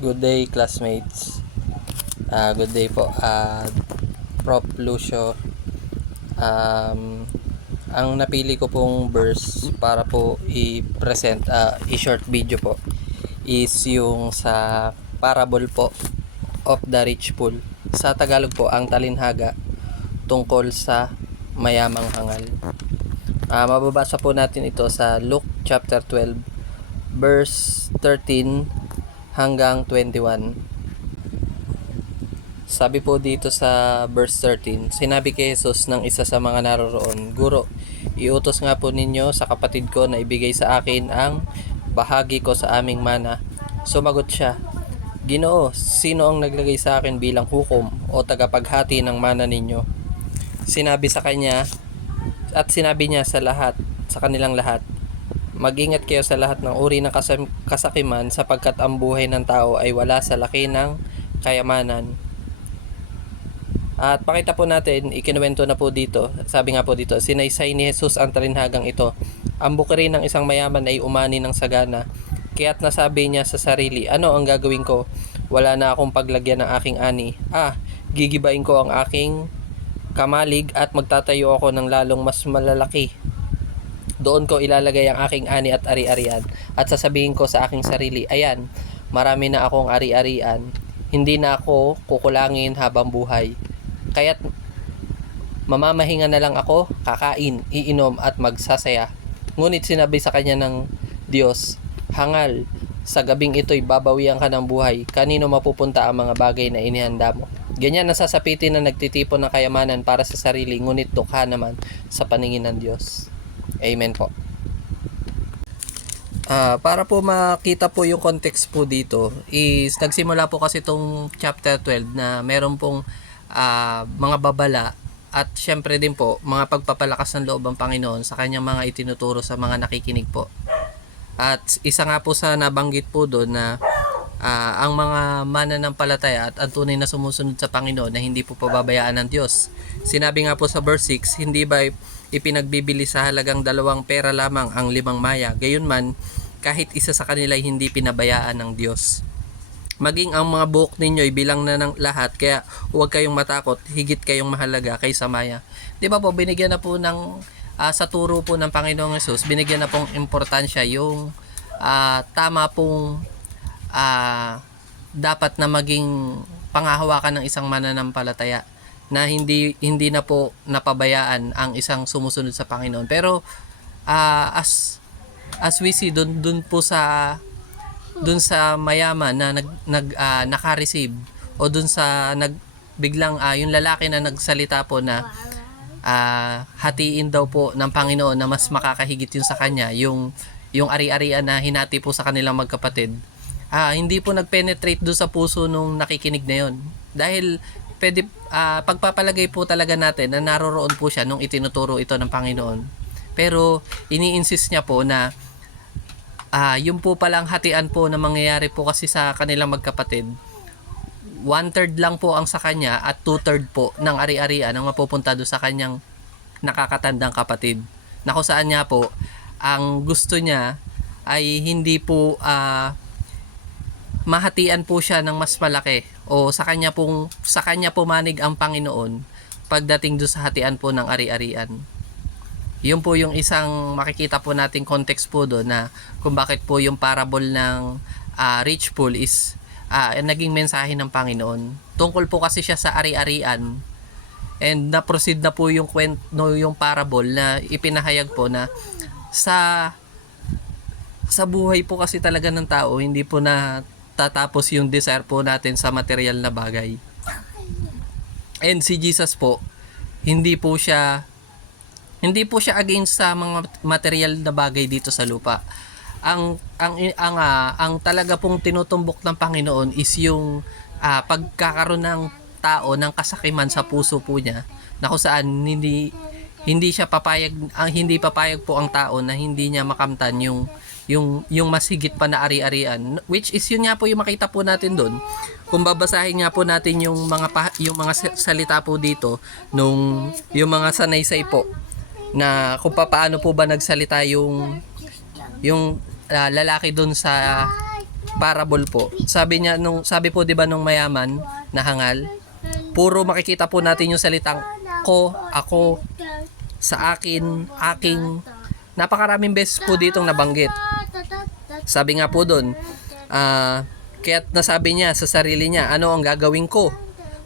Good day, classmates. Good day po. Prof. Lucio. Ang napili ko pong verse para po i-present, i-short video po, is yung sa parable po of the rich fool. Sa Tagalog po, ang talinhaga tungkol sa mayamang hangal. Mababasa po natin ito sa Luke chapter 12, verse 13 hanggang 21. Sabi po dito sa verse 13, sinabi kay Jesus ng isa sa mga naroroon, Guro, iutos nga po ninyo sa kapatid ko na ibigay sa akin ang bahagi ko sa aming mana. Sumagot siya, Ginoo, sino ang naglagay sa akin bilang hukom o tagapaghati ng mana ninyo? Sinabi niya sa kanilang lahat, Mag-ingat kayo sa lahat ng uri ng kasakiman sapagkat ang buhay ng tao ay wala sa laki ng kayamanan. At pakita po natin, ikinuwento na po dito, sabi nga po dito, sinaysay ni Jesus ang talinhagang ito. Ang bukirin ng isang mayaman ay umani ng sagana. Kaya't nasabi niya sa sarili, ano ang gagawin ko? Wala na akong paglagyan ng aking ani. Gigibain ko ang aking kamalig at magtatayo ako ng lalong mas malalaki. Doon ko ilalagay ang aking ani at ari-arian at sasabihin ko sa aking sarili, ayan, marami na akong ari-arian. Hindi na ako kukulangin habang buhay. Kaya't mamamahinga na lang ako, kakain, iinom at magsasaya. Ngunit sinabi sa kanya ng Diyos, hangal, sa gabing ito'y babawian ka ng buhay. Kanino mapupunta ang mga bagay na inihanda mo? Ganyan nasasapitin na nagtitipon ng kayamanan para sa sarili, ngunit dukha naman sa paningin ng Diyos. Amen po. Para po makita po yung context po dito is nagsimula po kasi itong chapter 12 na meron pong mga babala at syempre din po mga pagpapalakas ng loob ng Panginoon sa kanyang mga itinuturo sa mga nakikinig po. At isa nga po sa nabanggit po doon na ang mga mananampalataya at ang tunay na sumusunod sa Panginoon na hindi po pababayaan ng Diyos. Sinabi nga po sa verse 6, hindi ba ipinagbibili sa halagang 2 pera lamang ang 5 maya? Gayunman, kahit isa sa kanila ay hindi pinabayaan ng Diyos. Maging ang mga buhok ninyo ay bilang na ng lahat, kaya huwag kayong matakot, higit kayong mahalaga kaysa maya. Di ba po, binigyan na po ng, sa turo po ng Panginoong Hesus, binigyan na pong importansya yung tama pong dapat na maging panghahawakan ng isang mananampalataya na hindi na po napabayaan ang isang sumusunod sa Panginoon. Pero as we see dun po sa mayaman na naka-receive o dun sa biglang yung lalaki na nagsalita po na hatiin daw po ng Panginoon na mas makakahigit yun sa kanya, yung ari-arian na hinati po sa kanilang magkapatid. Hindi po nag-penetrate doon sa puso nung nakikinig na yon. Dahil pagpapalagay po talaga natin na naroroon po siya nung itinuturo ito ng Panginoon. Pero ini-insist niya po na yung po palang hatian po na mangyayari po kasi sa kanilang magkapatid, 1/3 lang po ang sa kanya at 2/3 po ng ari-arian ang mapupunta doon sa kanyang nakakatandang kapatid. Na kung saan niya po, ang gusto niya ay hindi po mahatian po siya ng mas malaki o sa kanya pumanig ang Panginoon pagdating doon sa hatian po ng ari-arian. Yun po yung isang makikita po nating context po doon na kung bakit po yung parable ng rich fool is naging mensahe ng Panginoon. Tungkol po kasi siya sa ari-arian, and na-proceed na po yung parable na ipinahayag po na sa buhay po kasi talaga ng tao, hindi po na tatapos yung desire po natin sa material na bagay. And si Jesus po, hindi po siya against sa mga material na bagay dito sa lupa. Ang talaga pong tinutumbok ng Panginoon is yung pagkakaroon ng tao ng kasakiman sa puso po niya, na kung saan hindi papayag po ang tao na hindi niya makamtan yung mas higit pa na ari-arian, which is yun nga po yung makita po natin doon. Kung babasahin nga po natin yung mga salita po dito yung mga sanaysay po na kung paano po ba nagsalita yung lalaki doon sa parable po. Sabi po 'di ba nung mayaman na hangal, puro makikita po natin yung salitang ko, ako, sa akin, aking. Napakaraming beses po ditong nabanggit. Sabi nga po doon, kaya't nasabi niya sa sarili niya, ano ang gagawin ko?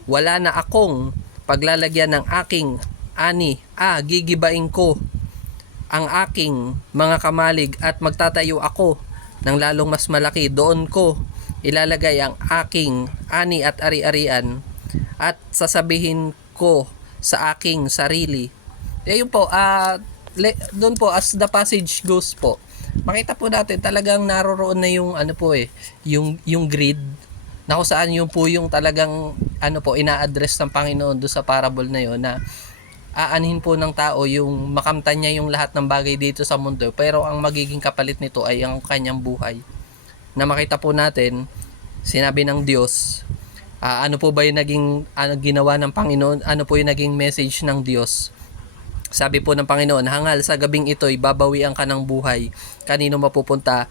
Wala na akong paglalagyan ng aking ani, gigibain ko ang aking mga kamalig at magtatayo ako ng lalong mas malaki. Doon ko ilalagay ang aking ani at ari-arian at sasabihin ko sa aking sarili. Yun po, doon po as the passage goes po, makita po natin talagang naroroon na yung yung greed na kung saan yung po yung talagang ina-address ng Panginoon do sa parable na yun, na aanhin po ng tao yung makamtan niya yung lahat ng bagay dito sa mundo, pero ang magiging kapalit nito ay ang kanyang buhay. Na makita po natin, sinabi ng Diyos, ano po ba yung naging ginawa ng Panginoon, ano po yung naging message ng Diyos. Sabi po ng Panginoon, hangal sa gabing ito'y babawian ka ng buhay. Kanino mapupunta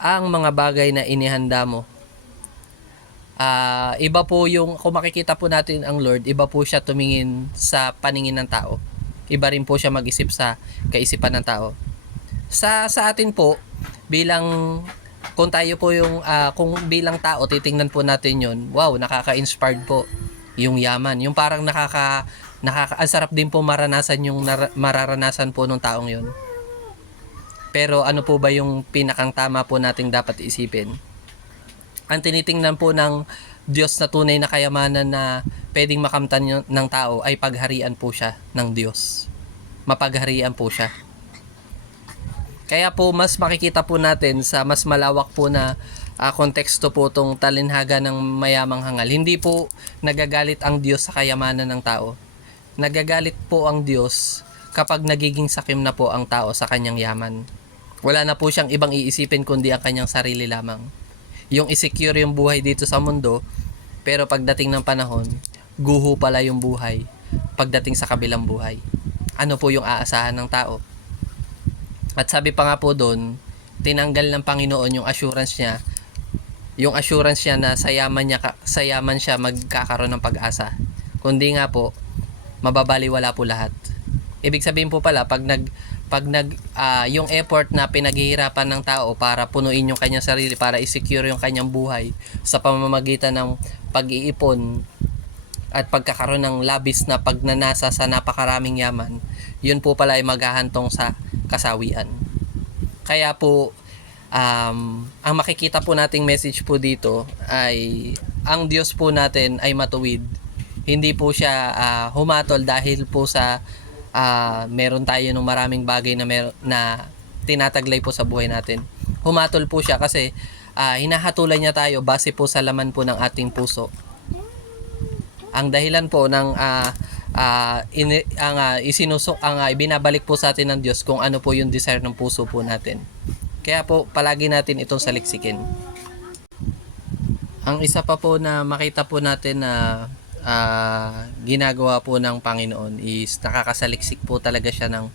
ang mga bagay na inihanda mo? Iba po yung, kung makikita po natin ang Lord, iba po siya tumingin sa paningin ng tao. Iba rin po siya mag-isip sa kaisipan ng tao. Sa atin po, bilang, kung tayo po yung, kung bilang tao, titingnan po natin yun, wow, nakaka-inspired po yung yaman. Yung parang ang sarap din po maranasan yung mararanasan po ng taong yun. Pero ano po ba yung pinakang tama po nating dapat isipin? Ang tinitingnan po ng Diyos na tunay na kayamanan na pwedeng makamtan ng tao ay pagharian po siya ng Diyos. Mapagharian po siya. Kaya po mas makikita po natin sa mas malawak po na konteksto po itong talinhaga ng mayamang hangal. Hindi po nagagalit ang Diyos sa kayamanan ng tao. Nagagalit po ang Diyos kapag nagiging sakim na po ang tao sa kanyang yaman. Wala na po siyang ibang iisipin kundi ang kanyang sarili lamang. Yung isecure yung buhay dito sa mundo, pero pagdating ng panahon, guho pala yung buhay pagdating sa kabilang buhay. Ano po yung aasahan ng tao? At sabi pa nga po doon, tinanggal ng Panginoon yung assurance niya na sa yaman siya magkakaroon ng pag-asa. Kundi nga po, mababaliwala po lahat. Ibig sabihin po pala, yung effort na pinaghihirapan ng tao para punuin yung kanyang sarili, para i-secure yung kanyang buhay sa pamamagitan ng pag-iipon at pagkakaroon ng labis na pagnanasa sa napakaraming yaman, yun po pala ay maghahantong sa kasawian. Kaya po, ang makikita po nating message po dito ay ang Diyos po natin ay matuwid. Hindi po siya humatol dahil po sa meron tayo ng maraming bagay na tinataglay po sa buhay natin. Humatol po siya kasi hinahatulan niya tayo base po sa laman po ng ating puso. Ang dahilan po ng ibinabalik po sa atin ng Diyos kung ano po yung desire ng puso po natin. Kaya po palagi natin itong saliksikin. Ang isa pa po na makita po natin na ginagawa po ng Panginoon is nakakasaliksik po talaga siya ng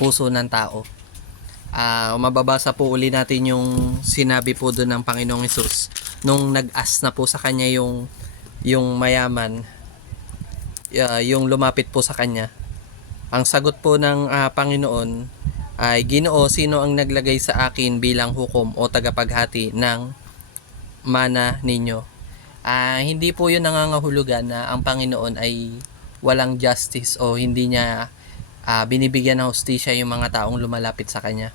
puso ng tao. Mababasa po uli natin yung sinabi po doon ng Panginoong Hesus nung nag-ask na po sa kanya yung mayaman, yung lumapit po sa kanya. Ang sagot po ng Panginoon ay, Ginoo, sino ang naglagay sa akin bilang hukom o tagapaghati ng mana ninyo? Hindi po yun nangangahulugan na ang Panginoon ay walang justice o hindi niya binibigyan ng hustisya yung mga taong lumalapit sa kanya.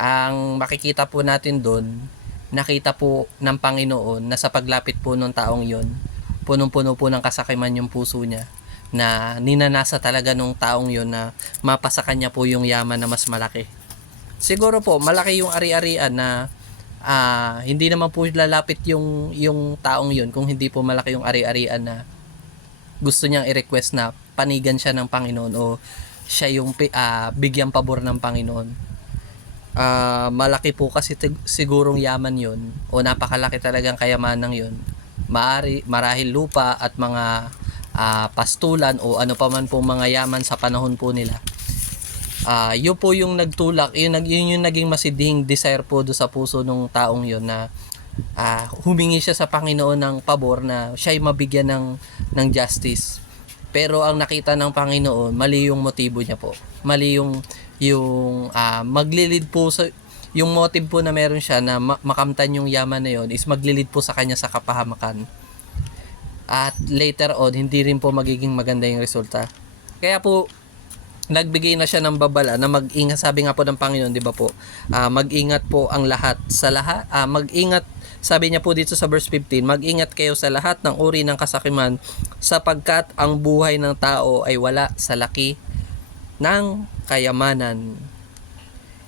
Ang makikita po natin doon, nakita po ng Panginoon na sa paglapit po ng taong yon, punong-puno po ng kasakiman yung puso niya, na ninanasa talaga nung taong yon na mapasa kanya po yung yaman na mas malaki. Siguro po malaki yung ari-arian na hindi naman po lalapit yung taong yun kung hindi po malaki yung ari-arian na gusto niyang i-request na panigan siya ng Panginoon o siya yung bigyang pabor ng Panginoon. Malaki po kasi sigurong yaman yun o napakalaki talagang kayamanan yun. Marahil lupa at mga pastulan o ano pa man po mga yaman sa panahon po nila. Yun po yung nagtulak, yun yung naging masidhing desire po do sa puso ng taong yun na humingi siya sa Panginoon ng pabor na siya'y mabigyan ng justice. Pero ang nakita ng Panginoon, mali yung motibo niya po. Mali yung maglilid po sa yung motive po na meron siya na makamtan yung yaman na yon is maglilid po sa kanya sa kapahamakan. At later on, hindi rin po magiging maganda yung resulta. Kaya po, nagbigay na siya ng babala na mag-ingat. Sabi nga po ng Panginoon, di ba po, mag-ingat po ang lahat sa lahat, mag-ingat, sabi niya po dito sa verse 15, mag-ingat kayo sa lahat ng uri ng kasakiman sapagkat ang buhay ng tao ay wala sa laki ng kayamanan.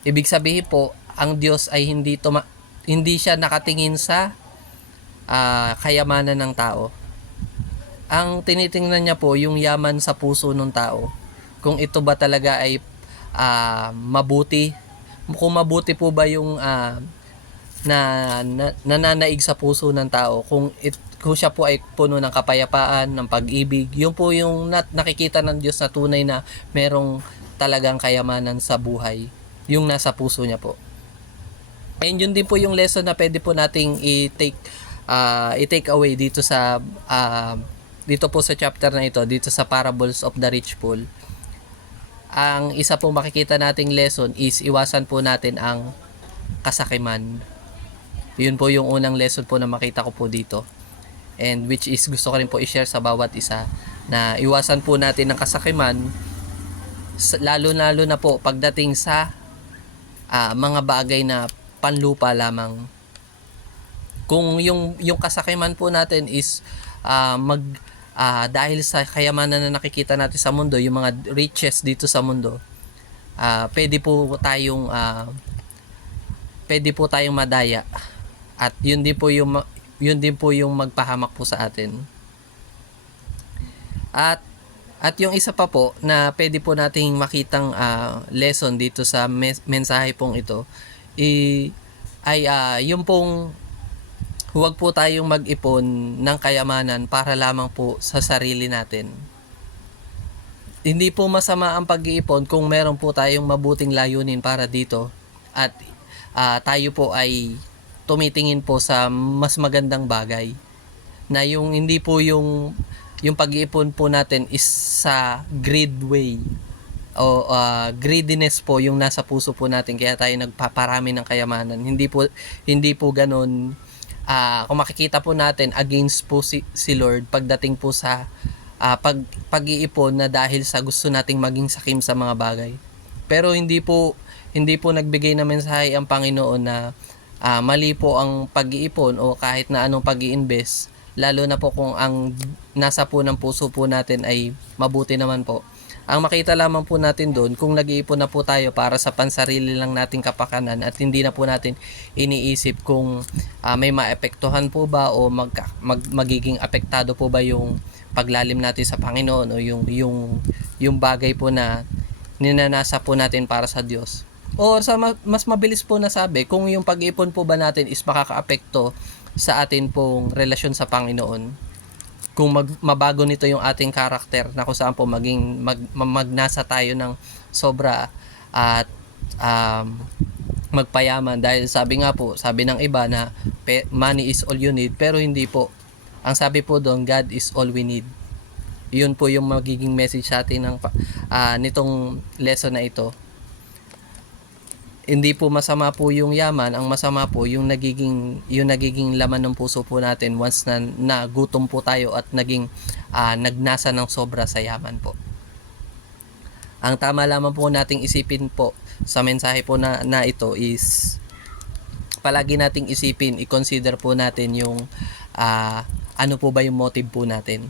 Ibig sabihin po, ang Diyos ay hindi siya nakatingin sa kayamanan ng tao. Ang tinitingnan niya po yung yaman sa puso ng tao. Kung ito ba talaga ay mabuti, kung mabuti po ba yung nananaig sa puso ng tao, kung siya po ay puno ng kapayapaan, ng pag-ibig, yun po yung nakikita ng Diyos na tunay na merong talagang kayamanan sa buhay, yung nasa puso niya po. And yun din po yung lesson na pwede po nating i-take away dito sa dito po sa chapter na ito, dito sa Parables of the Rich Fool. Ang isa pong makikita nating lesson is iwasan po natin ang kasakiman. Yun po yung unang lesson po na makita ko po dito. And which is gusto ko rin po i-share sa bawat isa na iwasan po natin ang kasakiman, lalo na po pagdating sa mga bagay na panlupa lamang. Kung yung kasakiman po natin is dahil sa kayamanan na nakikita natin sa mundo, yung mga riches dito sa mundo, pwede po tayong madaya, at yun din po yung magpahamak po sa atin. At yung isa pa po na pwede po nating makitang lesson dito sa mensahe pong ito ay yung pong huwag po tayong mag-ipon ng kayamanan para lamang po sa sarili natin. Hindi po masama ang pag-iipon kung meron po tayong mabuting layunin para dito, at tayo po ay tumitingin po sa mas magandang bagay, na yung hindi po yung pag-iipon po natin is sa greed way o greediness po yung nasa puso po natin, kaya tayo nagpaparami ng kayamanan. Hindi po ganoon. Kung makikita po natin, against po si Lord pagdating po sa pag-iipon na dahil sa gusto nating maging sakim sa mga bagay. Pero hindi po nagbigay ng mensahe ang Panginoon na mali po ang pag-iipon o kahit na anong pag-iinvest, lalo na po kung ang nasa po ng puso po natin ay mabuti naman po. Ang makita lamang po natin doon, kung nag-iipon na po tayo para sa pansarili lang nating kapakanan at hindi na po natin iniisip kung may maapektuhan po ba o magiging apektado po ba yung paglalim natin sa Panginoon o yung bagay po na ninanasa po natin para sa Diyos. O sa mas mabilis po na sabi, kung yung pag-iipon po ba natin is makakaapekto sa atin pong relasyon sa Panginoon, kung mabago nito yung ating karakter na kung saan po magnasa tayo ng sobra at magpayaman, dahil sabi ng iba na money is all you need, pero hindi po. Ang sabi po doon, God is all we need. Yun po yung magiging message sa atin nitong lesson na ito. Hindi po masama po yung yaman, ang masama po yung nagiging laman ng puso po natin once na nagutom po tayo at nagnasa ng sobra sa yaman po. Ang tama lamang po nating isipin po sa mensahe po na ito is palagi nating isipin, i-consider po natin yung ano po ba yung motive po natin.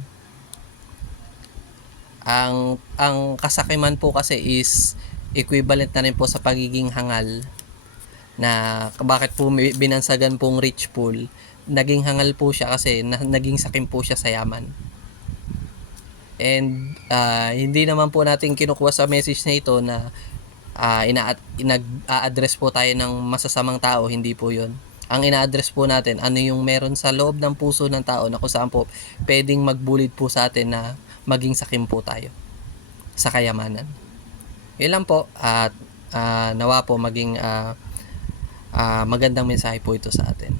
Ang kasakiman po kasi is equivalent na rin po sa pagiging hangal, na bakit po binansagan pong rich fool. Naging hangal po siya kasi naging sakim po siya sa yaman. And hindi naman po natin kinukuha sa message na ito na nag-a-address po tayo ng masasamang tao. Hindi po yun. Ang ina-address po natin, ano yung meron sa loob ng puso ng tao na kung saan po pwedeng magbulid po sa atin na maging sakim po tayo sa kayamanan. Yun lang po, at nawa po maging magandang mensahe po ito sa atin.